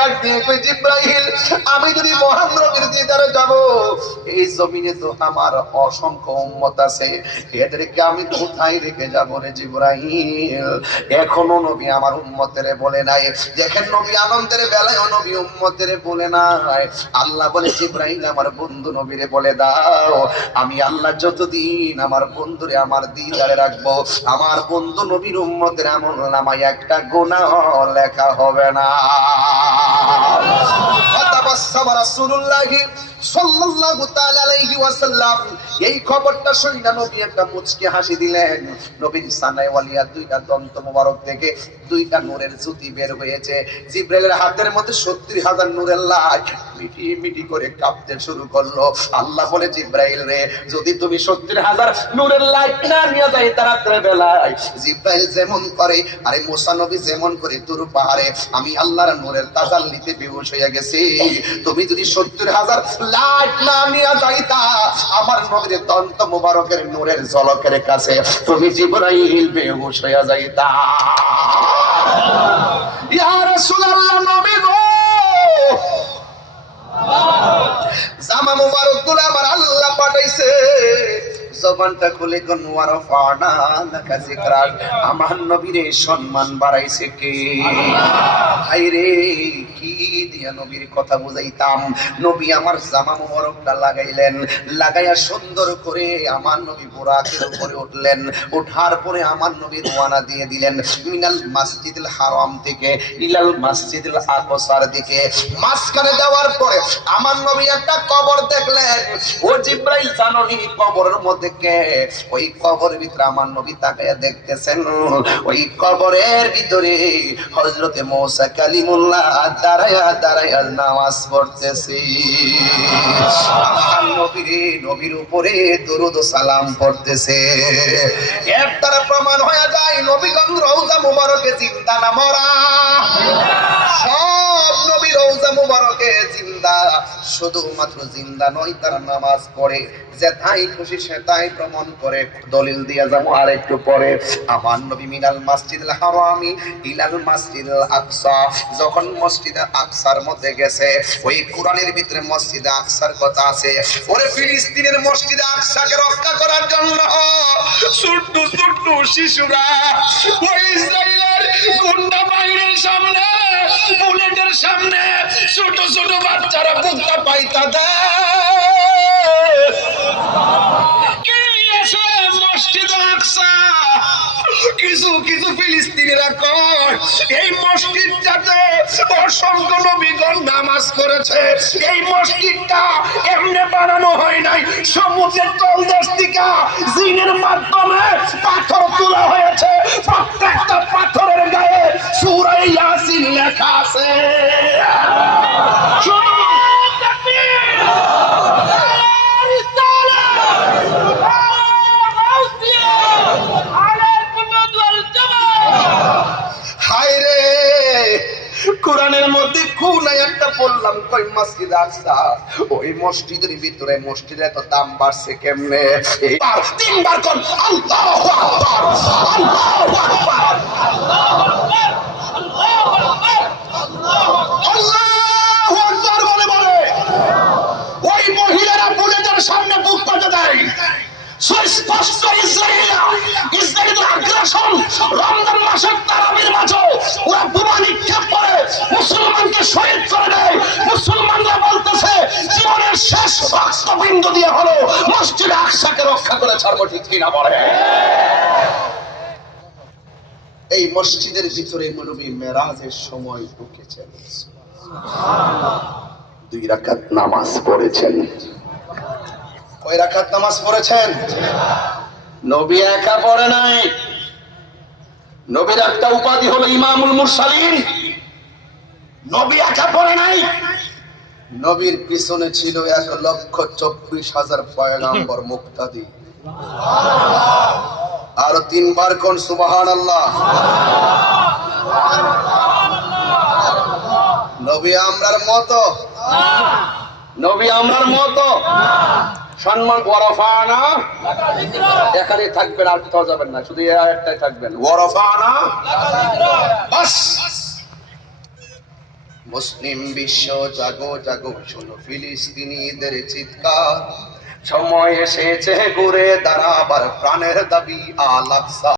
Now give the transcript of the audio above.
ডাক দিয়ে কই জিব্রাইল আমি যদি মহান নবীর দিদারে যাব এই জমিনে তো আমার অসংখ্য উম্মত আছে এদেরকে আমি কোথায় রেখে যাব রে জিব্রাইল এখনো নবী আমার উম্মতের বলে নাই দেখেন নবী আনন্দের বেলায় নবী উম্মতের বলে নাই আল্লাহ বলে জিব্রাইল আমার বন্ধু নবীরে বলে দাও আমি আল্লাহ যতদিন আমার বন্ধুরে আমার দিদারে রাখবো আমার বন্ধু নবীর উম্মতের আমলনামায় একটা গুনাহ লেখা হবে না ফাতাবাসসামা রাসূলুল্লাহ সাল্লাল্লাহু তাআলা আলাইহি ওয়াসাল্লাম এই খবরটা শুনে নবী একটা মুচকি হাসি দিলেন নবীর সানায়ে ওয়ালিয়া দুইটা দন্ত মোবারক থেকে দুইটা নূরের জ্যোতি বের হয়েছে জিবরাইলের হাতের মধ্যে ৭০,০০০ নূরের লাট মিটি মিটি করে কাঁপতে শুরু করলো আল্লাহ বলে জিবরাইল রে যদি তুমি ৭০,০০০ নূরের লাইট না নিয়ে যাই রাতের বেলায় জিবরাইল যেমন করে আরে মুসা নবী যেমন করে তুর পাহাড়ে আমি আল্লাহর নূরের তাজাল্লিতে বেহুশ হয়ে গেছি তুমি যদি ৭০,০০০ লাইট না নিয়ে যাইতা আমার নবীর দন্ত মোবারকের নূরের ঝলকের কাছে তুমি জিবরাইল বেহুশ হয়ে যাইতা ইয়া রাসূলুল্লাহ নবী গো জামা মোবারক গুলো আমার আল্লাহ পাঠাইছে জবানটা খুলে কোন ওয়ারফানা লাকা যিকরাক আমার নবীরে সম্মান বাড়াইছে কে ভাইরে কি দিয়া নবীর কথা বুঝাইতাম নবী আমার জামা মোবারকটা লাগাইলেন লাগাইয়া সুন্দর করে আমার নবী বুরাকের উপরে উঠলেন ওঠার পরে আমার নবী রওনা দিয়ে দিলেন মিনাল মসজিদুল হারাম থেকে ইলাল মসজিদুল আকসার দিকে মাঝখানে যাওয়ার পরে আমার নবী একটা কবর দেখলেন ও জিবরাইল জাননি কবরের মধ্যে কে ওই কবরের ভিতরে আমার নবী তাকায়া দেখতেছেন ওই কবরের ভিতরে হযরতে মুসা কালিমুল্লাহ দাঁড়ায়া দাঁড়ায়া নামাজ পড়তেছে আমার নবীর উপরে দরুদ ও সালাম পড়তেছে এর দ্বারা প্রমাণ হয়ে যায় নবীগণ রওজা মুবারকে জিন্দা না মরা সব নবী রওজা মুবারকে জিন্দা শুধুমাত্র জিন্দা নয় তারা নামাজ পড়ে যেটাই খুশি সেটাই প্রমাণ করে দলিল দিয়া যাবো আর একটু পরে আমার নবী মিনাল মসজিদুল হারামি ইলাল মসজিদুল আকসা যখন মসজিদে আকসার মধ্যে গেছে ওই কোরআনের ভিতরে মসজিদে আকসার কথা আছে ওরে ফিলিস্তিনের মসজিদে আকসাকে রক্ষা করার জন্য ছোট্ট ছোট্ট শিশুরা ওই ইসরায়েলের গুন্ডা বাহিনীর সামনে বুলেটের সামনে ছোট ছোট বাচ্চারা বুকটা পাইতা দেয় কিছু কিছু ফিলিস্তিনিরা কয় এই মসজিদটাতে অসংখ্য নবীগণ নামাজ করেছে এই মসজিদটা এমনি বানানো হয় নাই সমুদ্রের তলদেশ থেকে জিনের মাধ্যমে পাথর তোলা হয়েছে প্রত্যেকটা পাথরের গায়ে সূরা ইয়াসিন লেখা আছে কোরআনের মধ্যে কোন আয়াতটা বললাম কই মসজিদ আকসা ওই মসজিদের ভিতরে মসজিদের এত দাম বাড়ছে কেমনে তিনবার কোন আল্লাহু আকবার আল্লাহু আকবার আল্লাহু আকবার আল্লাহু আকবার বলে বলে ওই মহিলারা বুলেটের সামনে বুক পাতে দেয় সুস্পষ্ট ইসরায়েলের আগ্রাসন রমজান মাসের তারাবির মাঝে ওরা বোমা নিক্ষেপ করে মুসলমানকে শহীদ করে দেয় মুসলমানরা বলতেছে জীবনের শেষ রক্তবিন্দু দিয়ে হলো মসজিদে আকসাকে রক্ষা করে ছাড়বো ঠিক কিনা বলে এই মসজিদের ভিতরে নবী মেরাজের সময় ঢুকেছেন সুবহানাল্লাহ 2 রাকাত নামাজ পড়েছেন কয় রাকাত নামাজ পড়েছেন নবী একা পড়ে নাই নবীর একটা উপাধি হলো ইমামুল মুরসালিন নবী একা পড়ে নাই নবীর পিছনে ছিল 1,24,000 পয়গম্বর মুক্তাদি সুবহানাল্লাহ আর 3 বার কোন সুবহানাল্লাহ নবী আমরার মতো নবী আমরার মতো সম্মান ওয়ারাফানা এখানে থাকবেন আর কোথাও যাবেন না শুধু এই আয়াতটাই থাকবেন ওয়ারাফানা বাস মুসলিম বিশ্ব জাগো জাগো, শোনো ফিলিস্তিনিদের চিৎকার, সময় এসেছে ঘুরে দাঁড়াবার, প্রাণের দাবি আল আকসা।